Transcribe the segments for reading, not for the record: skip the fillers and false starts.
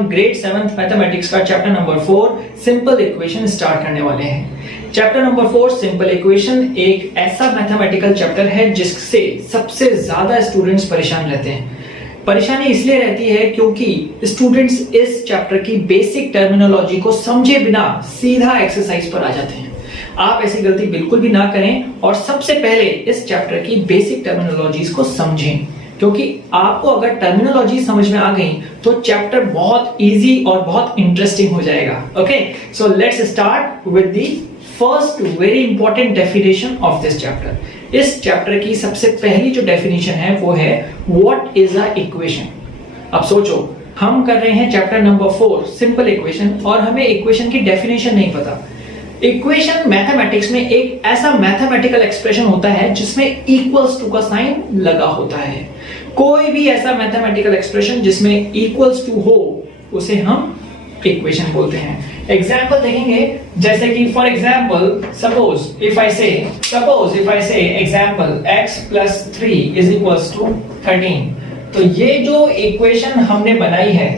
हम grade 7th mathematics का chapter number 4 simple equation start करने वाले हैं। चैप्टर नंबर 4 सिंपल इक्वेशन एक ऐसा मैथमेटिकल चैप्टर है जिससे सबसे ज्यादा स्टूडेंट्स परेशान रहते हैं। परेशानी इसलिए रहती है क्योंकि स्टूडेंट्स इस चैप्टर की बेसिक टर्मिनोलॉजी को समझे बिना सीधा एक्सरसाइज पर आ जाते हैं। आप ऐसी गलती बिल्कुल भी ना करें और सबसे पहले इस चैप्टर की बेसिक टर्मिनोलॉजीज को समझें, क्योंकि आपको अगर टर्मिनोलॉजी समझ में आ गई तो चैप्टर बहुत इजी और बहुत इंटरेस्टिंग हो जाएगा। Okay, so let's start with the first very important definition of this chapter. इस चैप्टर की सबसे पहली जो डेफिनेशन है वो है व्हाट इज अ इक्वेशन। अब सोचो, हम कर रहे हैं चैप्टर नंबर 4 सिंपल इक्वेशन और हमें इक्वेशन की डेफिनेशन नहीं पता। इक्वेशन मैथमेटिक्स में एक ऐसा मैथमेटिकल एक्सप्रेशन होता है जिसमें इक्वल्स टू का साइन लगा होता है। कोई भी ऐसा मैथमेटिकल एक्सप्रेशन जिसमें इक्वल्स टू हो उसे हम इक्वेशन बोलते हैं। एग्जांपल देखेंगे, जैसे कि for example suppose if I से example x plus 3 is equals to 13। तो ये जो इक्वेशन हमने बनाई है,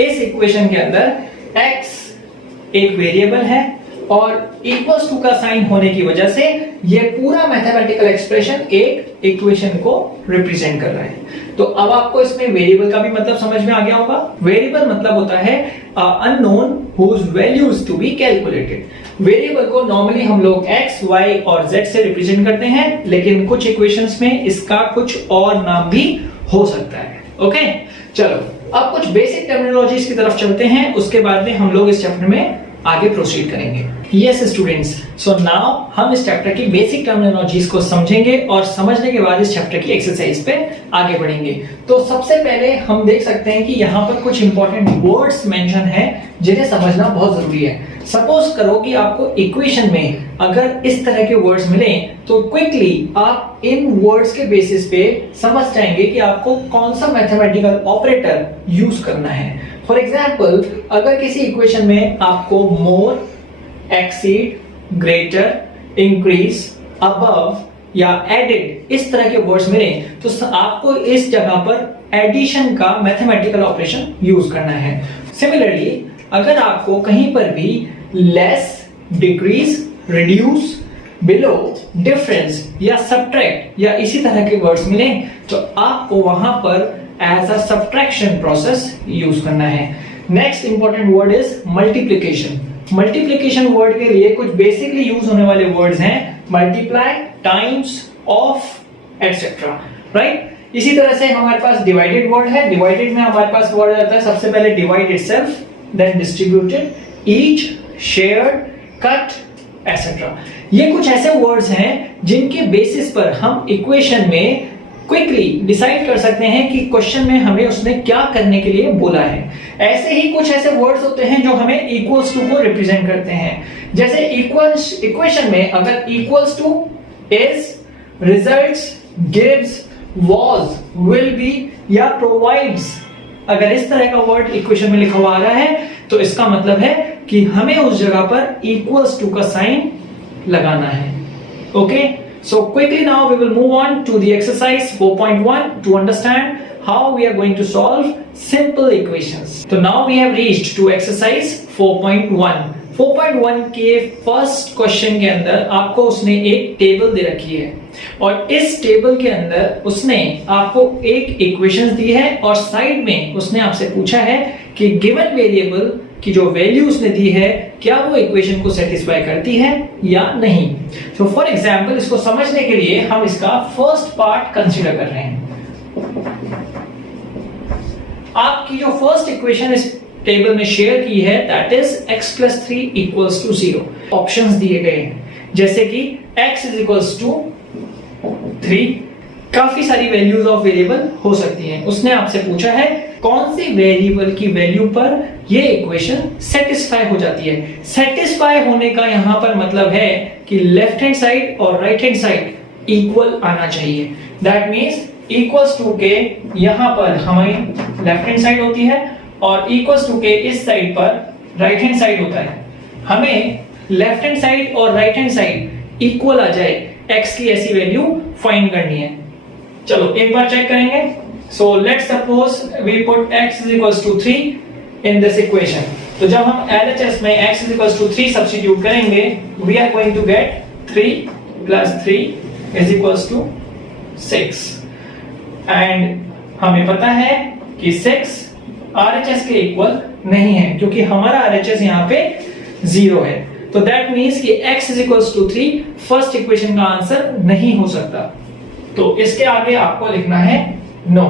इस इक्वेशन के अंदर x एक वेरिएबल है और इक्वल्स टू का साइन होने की वजह से ये पूरा मैथमेटिकल एक्सप्रेशन एक इक्वेशन को रिप्रेजेंट कर रहा है। तो अब आपको इसमें वेरिएबल का भी मतलब समझ में आ गया होगा। वेरिएबल मतलब होता है unknown whose values to be calculated. Variable को नॉर्मली हम लोग x, y और z से रिप्रेजेंट करते हैं, लेकिन कुछ इक्वेशंस में इसका कुछ और नाम भी हो सकता है। ओके, चलो अब कुछ बेसिक टर्मिनोलॉजीज की तरफ चलते हैं, उसके बाद में हम लोग इस चैप्टर में आगे प्रोसीड करेंगे। यस स्टूडेंट्स, सो नाउ हम इस चैप्टर की बेसिक टर्मिनोलॉजीज को समझेंगे और समझने के बाद इस चैप्टर की एक्सरसाइज पे आगे बढ़ेंगे। तो सबसे पहले हम देख सकते हैं कि यहाँ पर कुछ इंपॉर्टेंट वर्ड्स मेंशन हैं जिन्हें समझना बहुत जरूरी है। सपोज करो कि आपको इक्वेशन में अगर इस तरह के वर्ड्स मिलें तो क्विकली आप इन वर्ड्स के बेसिस पे समझ जाएंगे कि आपको कौन सा मैथमेटिकल ऑपरेटर यूज करना है। फॉर एग्जाम्पल, अगर किसी इक्वेशन में आपको मोर, एक्सीड, ग्रेटर, इंक्रीज, अबव या एडेड इस तरह के वर्ड्स मिले तो आपको इस जगह पर एडिशन का मैथमेटिकल ऑपरेशन यूज करना है। सिमिलरली, अगर आपको कहीं पर भी less, decrease, reduce, below, difference या सब्ट्रैक्ट या इसी तरह के वर्ड्स मिले तो आपको वहां पर as a subtraction process use करना है। Next important word is multiplication. Multiplication word के लिए कुछ बेसिकली यूज होने वाले वर्ड्स हैं multiply, times, of, etcetera, right. इसी तरह से हमारे पास डिवाइडेड वर्ड है। डिवाइडेड में हमारे पास वर्ड आता है सबसे पहले divide itself, then distributed, each, shared, cut, etcetera. ये कुछ ऐसे वर्ड्स हैं जिनके बेसिस पर हम इक्वेशन में क्विकली डिसाइड कर सकते हैं कि क्वेश्चन में हमें उसने क्या करने के लिए बोला है। ऐसे ही कुछ ऐसे वर्ड्स होते हैं जो हमें इक्वल्स टू को रिप्रेजेंट करते हैं। जैसे इक्वेशन में अगर equals to, is, results, gives, was, will be या प्रोवाइड्स, अगर इस तरह का वर्ड इक्वेशन में लिखा हुआ आ रहा है तो इसका मतलब है कि हमें उस जगह पर इक्वल्स टू का साइन लगाना है। Okay, so quickly now we will move on to the exercise 4.1 to understand how we are going to solve simple equations. So now we have reached to exercise 4.1. 4.1 के first question के अंदर आपको उसने एक table दे रखी है और इस टेबल के अंदर उसने आपको एक इक्वेशन दी है और साइड में उसने आपसे पूछा है कि गिवन वेरिएबल की जो वैल्यू उसने दी है क्या वो इक्वेशन को सेटिस्फाई करती है या नहीं। तो फॉर एग्जांपल, इसको समझने के लिए हम इसका फर्स्ट पार्ट कंसीडर कर रहे हैं। आपकी जो फर्स्ट इक्वेशन इस टेबल में शेयर की है that is x plus 3 equals to 0। Options दिए गए हैं जैसे कि x is equals to 3, काफी सारी वैल्यूज ऑफ वेरिएबल हो सकती हैं। उसने आपसे पूछा है कौन सी वेरिएबल की वैल्यू पर ये इक्वेशन सेटिस्फाई हो जाती है। सेटिस्फाई होने का यहां पर मतलब है कि लेफ्ट हैंड साइड और राइट हैंड साइड इक्वल आना चाहिए। दैट मींस इक्वल्स टू के यहां पर हमारी लेफ्ट हैंड साइड होती है और इक्वल्स टू के इस साइड पर राइट हैंड साइड होता है। हमें लेफ्ट हैंड साइड और राइट हैंड साइड इक्वल आ जाए, x की ऐसी वैल्यू फाइंड करनी है। चलो एक बार चेक करेंगे। So let's suppose we put x is equals to 3 in this equation. तो जब हम LHS में x is equals to 3 substitute करेंगे, we are going to get 3 plus 3 is equals to 6. And हमें पता है कि 6 RHS के इक्वल नहीं है क्योंकि हमारा RHS यहाँ पे 0 है. तो that means कि x is equals to 3 first equation का आंसर नहीं हो सकता. तो इसके आगे आपको लिखना है no,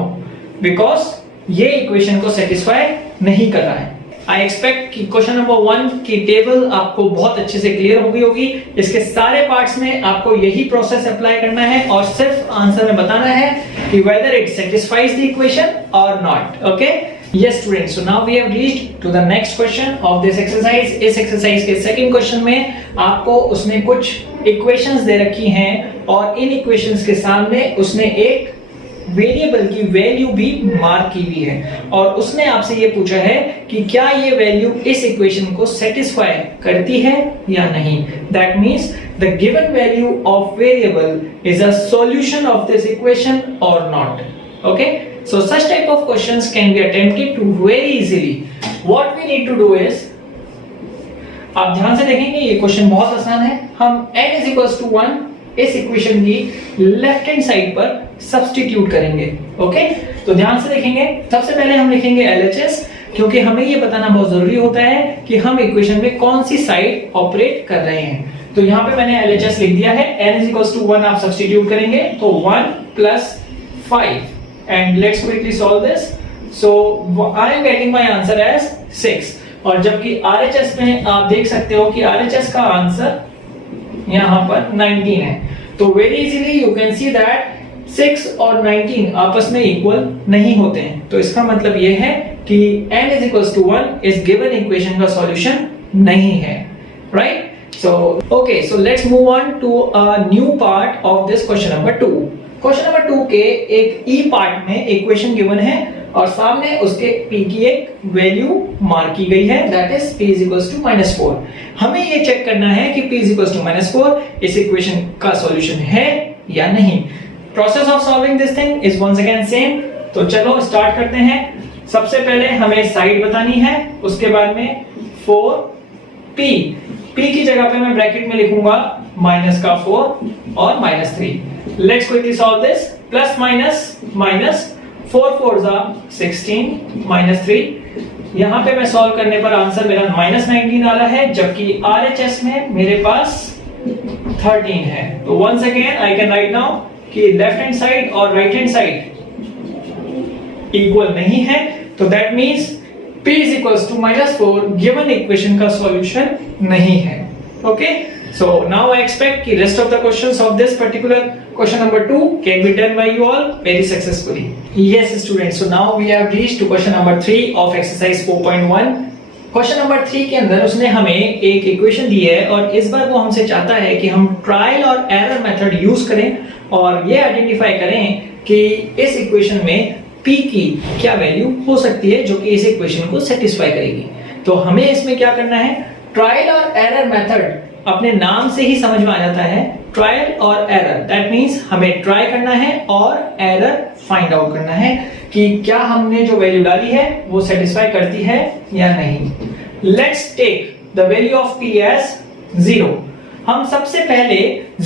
because ये इक्वेशन को सेटिस्फाई नहीं कर रहा है. आई एक्सपेक्ट कि क्वेश्चन नंबर 1 की टेबल आपको बहुत अच्छे से क्लियर हो गई होगी. इसके सारे पार्ट्स में आपको यही प्रोसेस अप्लाई करना है और सिर्फ आंसर में बताना है कि whether it satisfies the equation or not. Okay, yes students, so now we have reached to the next question of this exercise. इस एक्सरसाइज के सेकंड क्वेश्चन में आपको उसने कुछ इक्वेशंस दे रखी हैं और इन इक्वेशंस के सामने उसने एक वेरिएबल की वैल्यू भी मार्क की हुई है और उसने आपसे ये पूछा है कि क्या ये वैल्यू इस इक्वेशन को सेटिस्फाई करती है या नहीं. That means the given value of variable is a solution of this equation or not. Okay, so such type of questions can be attempted to very easily. What we need to do is, आप ध्यान से देखेंगे ये question बहुत आसान है. हम n is equals to 1 इस इक्वेशन की लेफ्ट हैंड साइड पर सब्स्टिट्यूट करेंगे. ओके, तो ध्यान से देखेंगे. सबसे पहले हम लिखेंगे LHS क्योंकि हमें ये बताना बहुत जरूरी होता है कि हम इक्वेशन में कौन सी साइड ऑपरेट कर रहे हैं. तो यहाँ पे मैंने LHS लिख दिया है. n is equals to 1 आप सब्स्टिट्यूट करेंगे तो 1 plus 5 and let's quickly solve this. So I am getting my answer as 6 और जबकि RHS में आप देख सकते हो कि RHS का आंसर यहाँ पर 19 है. तो very easily you can see that 6 और 19 आपस में इक्वल नहीं होते हैं. तो इसका मतलब ये है कि n is equals to 1 इस गिवन इक्वेशन का सॉल्यूशन नहीं है. Right? So okay, so let's move on to a new part of this question number 2. Question number 2 के एक ई पार्ट में इक्वेशन गिवन है और सामने उसके p की एक वैल्यू मार्क की गई है, that is p is equals to -4. हमें ये चेक करना है कि p is equals to -4 इस इक्वेशन का सॉल्यूशन है या नहीं. Process of solving this thing is once again same. तो चलो स्टार्ट करते हैं. सबसे पहले हमें साइड बतानी है, उसके बाद में 4p की जगह पे मैं ब्रैकेट में लिखूंगा माइनस का 4 और -3. Let's quickly solve this. Plus minus 4 4s are 16 -3. यहाँ पे मैं सॉल्व करने पर आंसर मेरा -19 आ रहा है जबकि RHS में मेरे पास 13 है. तो once again I can write now कि लेफ्ट हैंड साइड और राइट हैंड साइड इक्वल नहीं है. तो that means p is equals to -4 given equation का सॉल्यूशन नहीं है. Okay, so now I expect कि rest of the questions of this particular question number 2 can be done by you all very successfully. Yes students, so now we have reached to question number 3 of exercise 4.1. Question number 3 के अंदर उसने हमें एक equation दी है और इस बार वो हमसे चाहता है कि हम ट्रायल और एरर मेथड यूज करें और ये आइडेंटिफाई करें कि इस इक्वेशन में p की क्या वैल्यू हो सकती है जो कि इस इक्वेशन को सेटिस्फाई करेगी. तो हमें इसमें क्या करना है, ट्रायल और एरर मेथड अपने नाम से ही समझ में आ जाता है. ट्रायल और एरर, दैट मींस हमें ट्राई करना है और एरर फाइंड आउट करना है कि क्या हमने जो वैल्यू डाली है वो सेटिस्फाई करती है या नहीं. Let's take the value of p as 0. हम सबसे पहले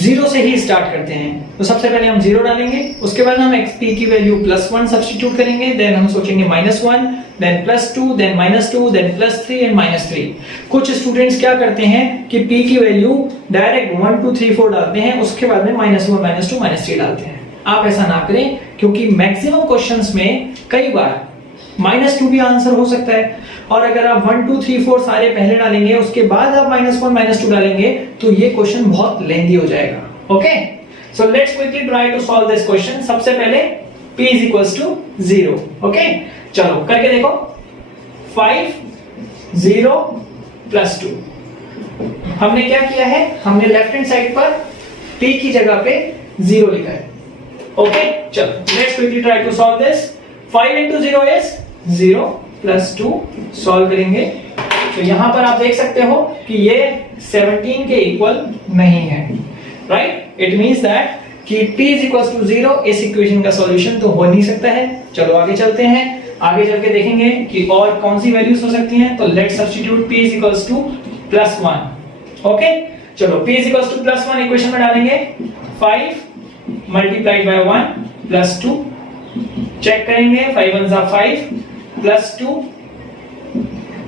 0 से ही स्टार्ट करते हैं. तो सबसे पहले हम 0 डालेंगे, उसके बाद हम p की वैल्यू +1 सब्स्टिट्यूट करेंगे, देन हम सोचेंगे -1, देन +2, देन -2, देन +3 एंड -3. कुछ स्टूडेंट्स क्या करते हैं कि p की वैल्यू डायरेक्ट 1 2 3 4 डालते हैं, उसके बाद में -1 -2 -3 डालते हैं. आप ऐसा ना करें क्योंकि मैक्सिमम क्वेश्चंस में कई बार -2 भी आंसर हो सकता है और अगर आप 1 2 3 4 सारे पहले डालेंगे उसके बाद आप -1 -2 डालेंगे तो ये क्वेश्चन बहुत लेंथी हो जाएगा. Okay, so let's quickly try to solve this question. सबसे पहले p is equals to 0. Okay, चलो करके देखो. 5 0 +2. हमने क्या किया है, हमने लेफ्ट हैंड साइड पर p की जगह पे 0 लिखा है. ओके, चलो let's quickly try to solve this. 5 into 0 is 0 plus 2 solve करेंगे. तो यहां पर आप देख सकते हो कि ये 17 के इक्वल नहीं है. राइट, इट मींस दैट कि p is equals to 0 इस इक्वेशन का सॉल्यूशन तो हो नहीं सकता है. चलो आगे चलते हैं. आगे चल के देखेंगे कि और कौन सी वैल्यूज हो सकती हैं। तो लेट्स सब्स्टिट्यूट p = +1। ओके, चलो p = +1 इक्वेशन में डालेंगे। 5 × 1 +2, चेक करेंगे 5 1 = 5 +2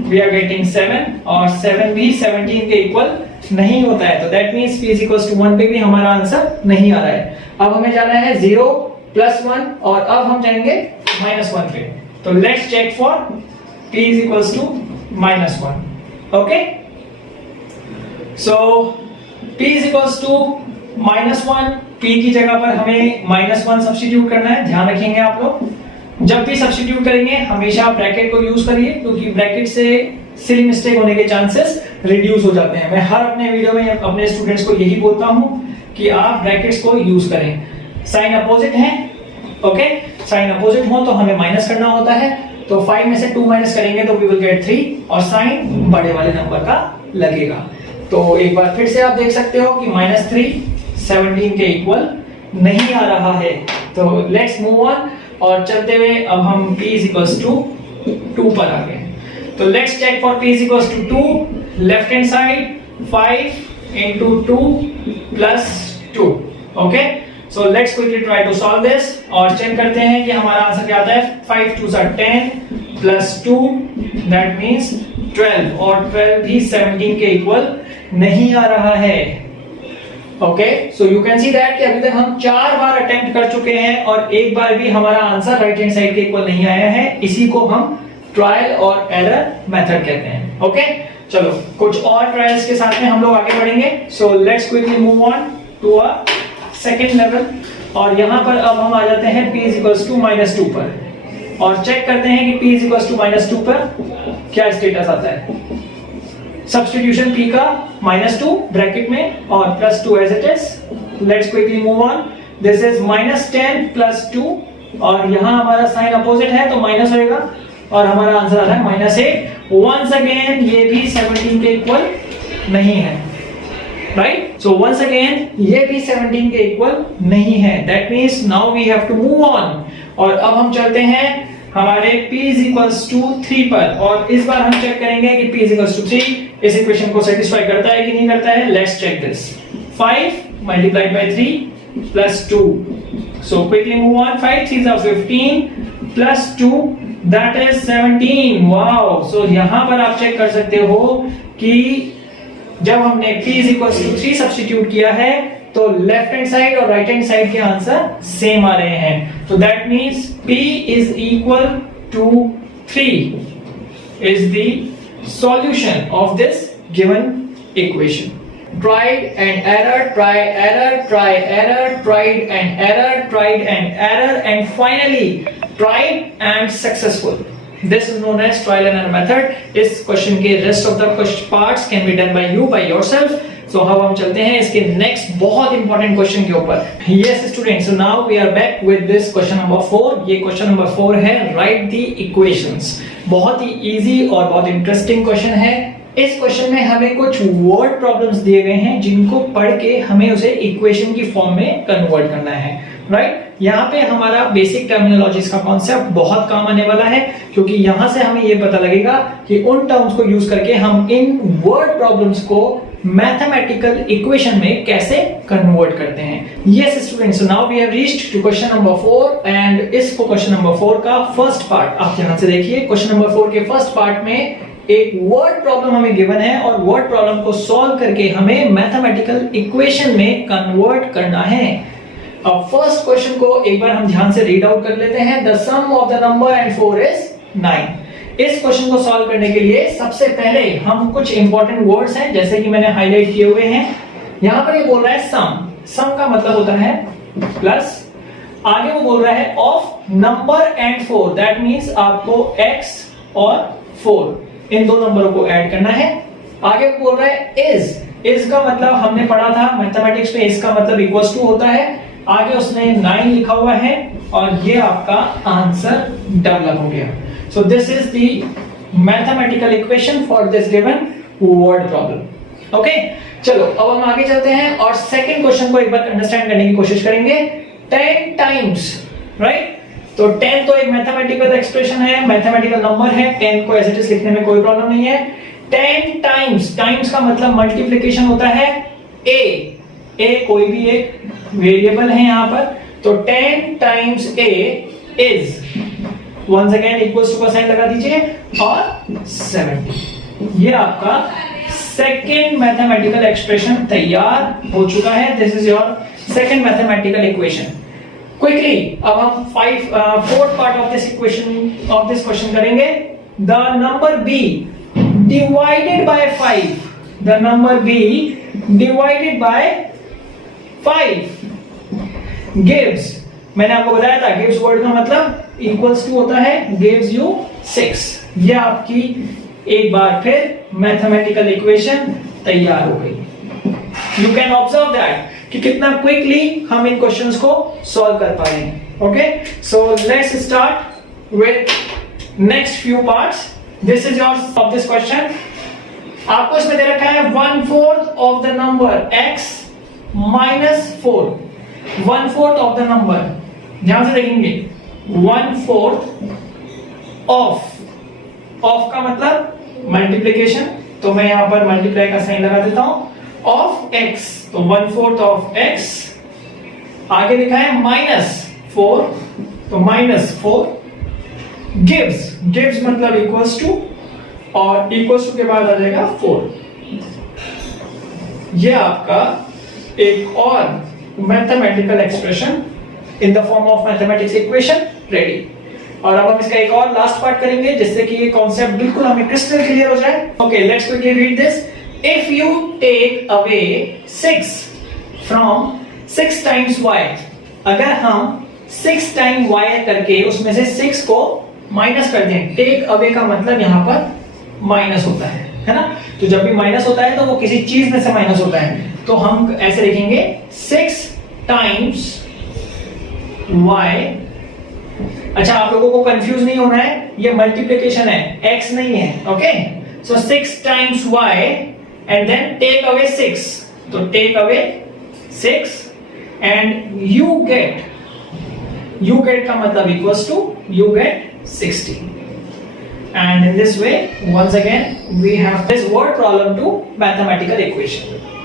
we are getting 7, और 7 भी 17 के इक्वल नहीं होता है, तो दैट मींस p = 1 पे भी हमारा आंसर नहीं आ रहा है। अब हमें जाना है 0 +1 और अब हम जाएंगे -1 पे। तो let's check for p = -1। Okay, so p = -1, p की जगह पर हमें -1 सब्स्टिट्यूट करना है। ध्यान रखेंगे आप लोग, जब भी सब्स्टिट्यूट करेंगे हमेशा ब्रैकेट को यूज करिए, क्योंकि ब्रैकेट से सिली मिस्टेक होने के चांसेस रिड्यूस हो जाते हैं। मैं हर अपने वीडियो में अपने स्टूडेंट्स को यही बोलता हूं कि आप ब्रैकेट्स को यूज करें। साइन अपोजिट है, ओके, साइन अपोजिट हो तो हमें माइनस करना होता है। तो 5 में से 2 माइनस करेंगे तो वी विल गेट 3, और साइन बड़े वाले नंबर का लगेगा। तो एक बार फिर से आप देख सकते हो कि -3 17 के इक्वल नहीं आ रहा है। तो लेट्स मूव ऑन, और चलते हुए अब हम p = 2 पर आ गए। तो let's check for p = 2। Left hand side 5 × 2 + 2। Okay, so let's quickly try to solve this, और चेक करते हैं कि हमारा आंसर क्या आता है। 5 2 = 10 +2 दैट मींस 12, और 12 भी 17 के इक्वल नहीं आ रहा है। Okay, so you can see that कि अभी तक हम 4 बार अटेम्प्ट कर चुके हैं और एक बार भी हमारा आंसर राइट हैंड साइड के इक्वल नहीं आया है। इसी को हम ट्रायल और एरर मेथड कहते हैं। ओके, चलो कुछ और ट्रायल्स के साथ में हम लोग आगे बढ़ेंगे। So let's quickly move on to a second level, और यहां पर अब हम आ जाते हैं p = -2 पर, और चेक करते हैं कि p = -2 पर क्या स्टेटस आता है। सब्स्टिट्यूशन p का -2 ब्रैकेट में और +2 as it is. Let's quickly move on. This is -10 +2, और यहां हमारा साइन अपोजिट है तो माइनस होएगा, और हमारा आंसर आ रहा है -8। वंस अगेन ये भी 17 के इक्वल नहीं है, राइट। सो वंस अगेन ये भी 17 के इक्वल नहीं है। That means now we have to move on, और अब हम चलते हैं हमारे p = 3 पर, और इस बार हम चेक करेंगे कि p = 3 इस इक्वेशन को सेटिस्फाई करता है कि नहीं करता है। Let's check this. 5 × 3 +2, so quickly move on. 5 3 = 15 +2 that is 17। Wow, so यहां पर आप चेक कर सकते हो कि जब हमने p = 3 सब्स्टिट्यूट किया है तो लेफ्ट हैंड साइड और राइट हैंड साइड के आंसर सेम आ रहे हैं। तो that means p = 3 is the solution of this given equation. Tried and error, try error, try error, tried and error, tried and error, and finally tried and successful. This is known as trial and error method. इस question के rest of the parts can be done by you by yourself. So अब हम चलते हैं इसके next बहुत important question के ऊपर। Yes students, so now we are back with this question number 4. ये question number 4 है write the equations. बहुत ही easy और बहुत interesting question है। इस क्वेश्चन में हमें कुछ वर्ड प्रॉब्लम्स दिए गए हैं जिनको पढ़ के हमें उसे इक्वेशन की फॉर्म में कन्वर्ट करना है, राइट। यहाँ पे हमारा बेसिक टर्मिनोलॉजीज का कॉन्सेप्ट बहुत काम आने वाला है, क्योंकि यहाँ से हमें ये पता लगेगा कि उन टर्म्स को यूज करके हम इन वर्ड प्रॉब्लम्स को मैथमेटिकल इक्वेशन में कैसे कन्वर्ट करते हैं। Yes students, now we have reached to question number 4, and इस क्वेश्चन नंबर 4 का फर्स्ट पार्ट आप ध्यान से देखिए। क्वेश्चन नंबर 4 के फर्स्ट पार्ट में एक वर्ड प्रॉब्लम हमें गिवन है, और वर्ड प्रॉब्लम को सॉल्व करके हमें मैथमेटिकल इक्वेशन में कन्वर्ट करना है। अब फर्स्ट क्वेश्चन को एक बार हम ध्यान से रीड आउट कर लेते हैं। The sum of the number and 4 is 9। इस क्वेश्चन को सॉल्व करने के लिए सबसे पहले हम कुछ इंपॉर्टेंट वर्ड्स हैं जैसे कि मैंने हाईलाइट किए हुए हैं। यहां पर ये बोल रहा है सम, सम का मतलब होता है प्लस, आगे वो बोल रहा है of number and 4, that means आपको x और 4 इन दो नंबरों को ऐड करना है। आगे बोल रहा है इज का मतलब हमने पढ़ा था मैथमेटिक्स में, इज का मतलब इक्वल्स टू होता है। आगे उसने 9 लिखा हुआ है और ये आपका आंसर डेवलप हो गया। So this is the mathematical equation for this given word problem. Okay, चलो अब हम आगे चलते हैं और सेकंड क्वेश्चन को एक बार अंडरस्टैंड करने की कोशिश करेंगे। 10 टाइम्स, राइट। तो 10 तो एक मैथमेटिकल एक्सप्रेशन है, मैथमेटिकल नंबर है, 10 को एज इट इज लिखने में कोई प्रॉब्लम नहीं है। 10 टाइम्स, टाइम्स का मतलब मल्टीप्लिकेशन होता है a कोई भी एक वेरिएबल है यहां पर, तो 10 times a is once again equals to का साइन लगा दीजिए और 70। ये आपका सेकेंड मैथमेटिकल एक्सप्रेशन तैयार हो चुका है। This is your second mathematical equation. Quickly अब हम fourth part of this equation of this question करेंगे। The number b divided by 5, the number b divided by 5 gives, मैंने आपको बताया था गिव्स वर्ड का मतलब इक्वल्स टू होता है गिव्स यू 6। ये आपकी एक बार फिर मैथमेटिकल इक्वेशन तैयार हो गई। यू कैन ऑब्जर्व दैट कि कितना क्विकली हम इन क्वेश्चंस को सॉल्व कर पा रहे हैं। Okay, so let's start with next few parts. This is your of this question. आपको इसमें दे रखा है 1/4 of the number x -4, 1/4 of the number, ध्यान से देखेंगे 1/4 ऑफ का मतलब मल्टीप्लिकेशन, तो मैं यहां पर मल्टीप्लाई का साइन लगा देता हूं, ऑफ x, तो 1/4 ऑफ x, आगे लिखा है -4, तो -4 गिव्स मतलब इक्वल्स टू, और इक्वल्स टू के बाद आ जाएगा 4। ये आपका एक और mathematical expression in the form of mathematics equation ready. और अब हम इसका एक और लास्ट पार्ट करेंगे जिससे कि ये कॉन्सेप्ट बिल्कुल हमें क्रिस्टल क्लियर हो जाए। Okay, let's quickly read this. If you take away 6 from 6 times y, अगर हम 6 टाइम y करके उसमें से 6 को माइनस कर दें, टेक अवे का मतलब यहां पर माइनस होता है ना, तो जब भी माइनस होता है तो वो किसी चीज में से माइनस होता है, तो हम ऐसे लिखेंगे 6 टाइम्स y। अच्छा, आप लोगों को कंफ्यूज नहीं होना है, ये मल्टीप्लिकेशन है, x नहीं है। Okay, so 6 times y and then take away 6, तो take away 6 and you get का मतलब equals to you get 60, and in this way once again we have this word problem to mathematical equation.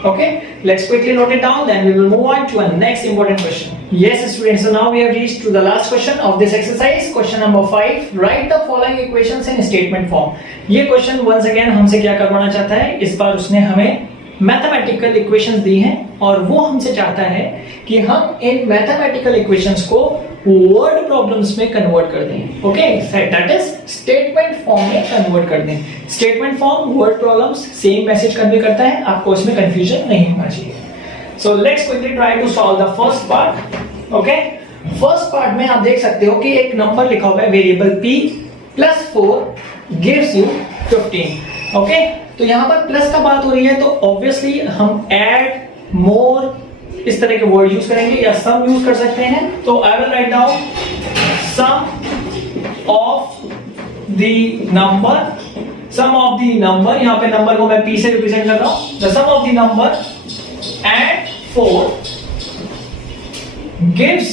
Okay, let's quickly note it down, then we will move on to a next important question. Yes students, so now we have reached to the last question of this exercise, question number 5. Write the following equations in statement form. ये question once again हमसे क्या करवाना चाहता है, इस बार उसने हमें mathematical equations दी हैं और वो हमसे चाहता है कि हम इन मैथमेटिकल इक्वेशंस को वर्ड प्रॉब्लम्स में कन्वर्ट कर दें। Okay, that is statement form में कन्वर्ट कर दें। Statement form word problems same message convey करता है, आपको इसमें कंफ्यूजन नहीं होना चाहिए। So let's quickly try to solve the first part. Okay, first part में आप देख सकते हो कि एक नंबर लिखा हुआ है variable p +4 gives you 15। Okay, तो यहां पर प्लस का बात हो रही है तो ऑब्वियसली हम ऐड, मोर इस तरह के वर्ड यूज करेंगे या सम यूज कर सकते हैं। तो I will write down some of the number, यहां पे नंबर को मैं p से रिप्रेजेंट कर रहा हूं, the sum of the number and 4 gives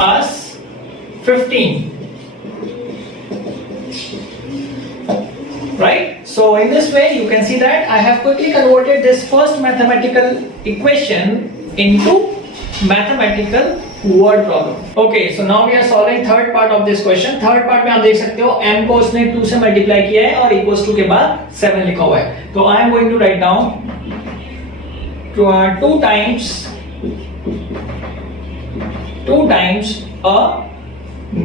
us 15, right? So in this way you can see that I have quickly converted this first mathematical equation into mathematical word problem. Okay, so now we are solving third part of this question. Third part में आप देख सकते हो m को उसने 2 से multiply किया है और equals to के बाद 7 लिखा हुआ है, तो I am going to write down 2 times a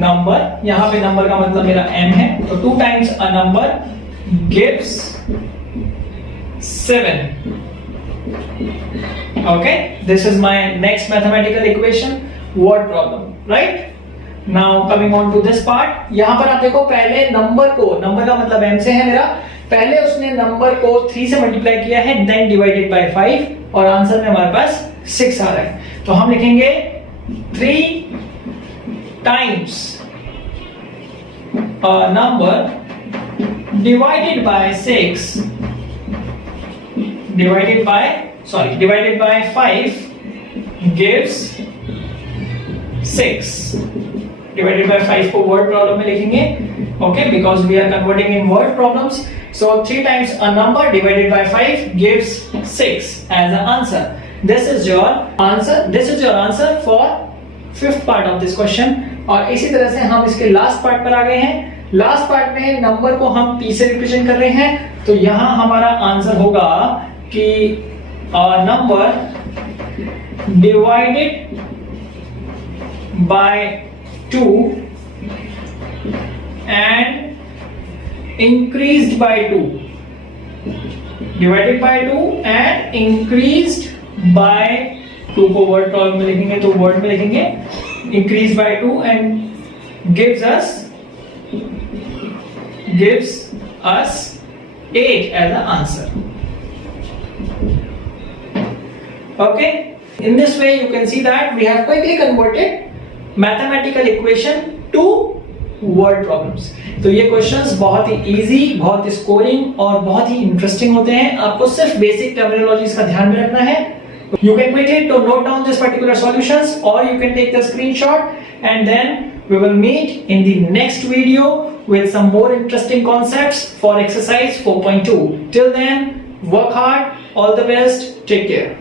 number, यहां पे नंबर का मतलब मेरा m है, तो 2 times a number gives 7. Okay, this is my next mathematical equation, word problem, right? Now coming on to this part, यहां पर आप देखो पहले नंबर का मतलब m से है मेरा, पहले उसने नंबर को 3 से मल्टीप्लाई किया है, देन डिवाइडेड बाय 5 और आंसर में हमारे पास 6 आ रहा है, तो हम लिखेंगे 3 times a number divided by 5 gives 6 divided by 5 को वर्ड प्रॉब्लम में लिखेंगे, okay, because we are converting in word problems. So 3 times a number divided by 5 gives 6 as an answer. This is your answer. This is your answer for fifth part of this question. और इसी तरह से हम इसके last part पर आ गए हैं. लास्ट पार्ट में नंबर को हम p से रिप्रेजेंट कर रहे हैं, तो यहां हमारा आंसर होगा कि number divided by 2 and increased by 2, divided by 2 and increased by 2 को वर्ड प्रॉब्लम में लिखेंगे, तो वर्ड में लिखेंगे increased by 2 and gives us 8 as the answer. Okay, in this way you can see that we have quickly converted mathematical equation to word problems. तो ये questions बहुत ही easy, बहुत स्कोरिंग और बहुत ही इंटरेस्टिंग होते हैं. आपको सिर्फ बेसिक टर्मिनोलॉजीज का ध्यान में रखना है. You can quickly to note down this particular solutions, or you can take the screenshot, and then we will meet in the next video with some more interesting concepts for exercise 4.2. Till then, work hard, all the best, take care.